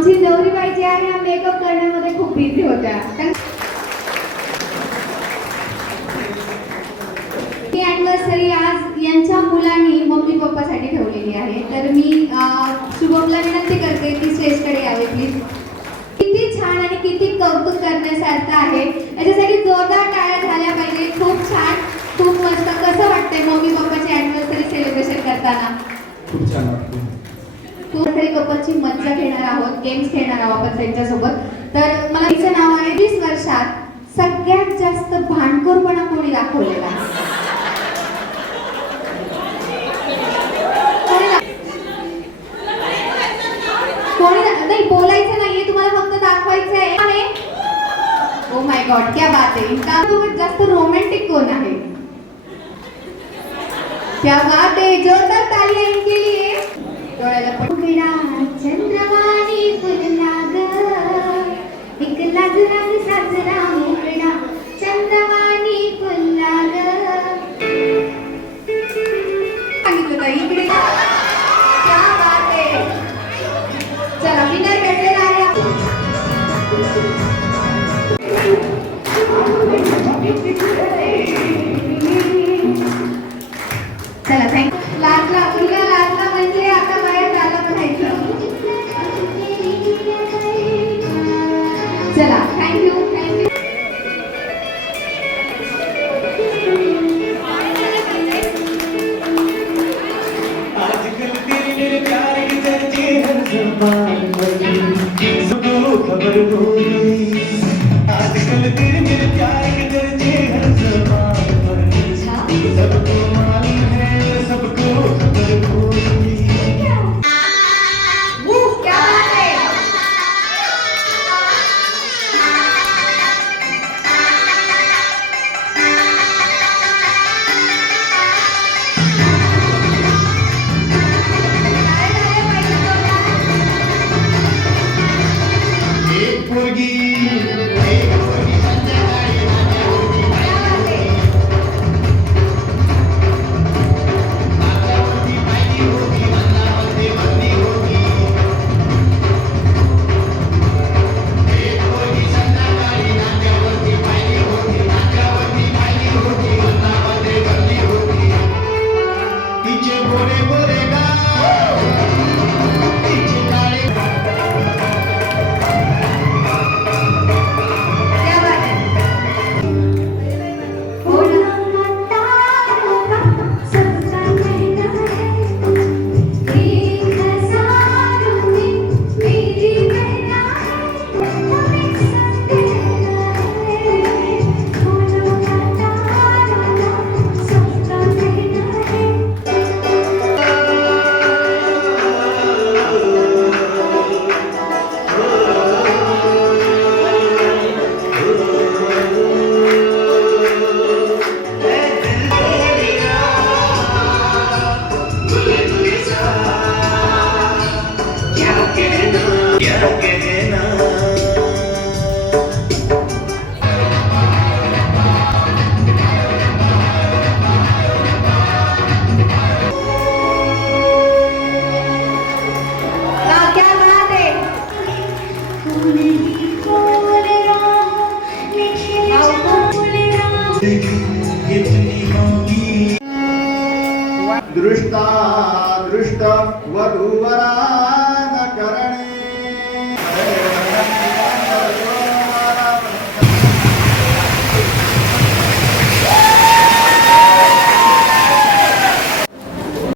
आमची नवरीबाई जी आहे या मेकअप करण्यामध्ये खूप बिझी होत्या. ही अॅनिव्हर्सरी आज यांच्या मुलांनी मम्मी पप्पासाठी ठेवलेली आहे. तर मी शुभमला विनंती करते की स्टेजकडे यावे प्लीज. किती छान आणि किती कौतुक करण्यासारखं आहे. याच्यासाठी जोरदार टाळ्या झाल्या पाहिजे. खूप छान, खूप मस्त. कसं वाटतंय मम्मी पप्पाची अॅनिव्हर्सरी सेलिब्रेशन करताना? खूप छान वाटतं. तरी कपलची मज्जा घेणार आहोत, गेम्स खेळणार आहोत आपण त्यांच्यासोबत. तर मला तिचं नाव आहे 20 वर्षात सगळ्यात जास्त भांडखोरपणा कोणी दाखवलेला? कोणी नाही, बोलायचं नाहीये तुम्हाला, फक्त दाखवायचं आहे. ओ माय गॉड, क्या बात आहे. इनका जास्त रोमॅन्टिक कोण आहे? क्या बात है, जोरदार तालियां इनके लिए. डोळ्याला पडला चंद्रवाणी फुलला ग, एक लाजरा साजरा मोकळा चंद्रवाणी फुलला ग. सांगितलं ताई इकडे. क्या बात है. चला विनर भेटलेला आहे. चला थँक्यू. लाजला तुला, लाजला म्हणजे आता बाहेर झालं म्हणायचं. चला थँक्यू, थँक्यू. आजकल तेरे मेरे प्यार की चर्चे हर ज़बान पर, सबको खबर हो गई. आजकल तेरे मेरे प्यार की चर्चे हर ज़बान पर, सबको मालूम है, सबको खबर हो गई. क्या बात है. एक पोरगी दृष्टा दृष्ट वधूवरा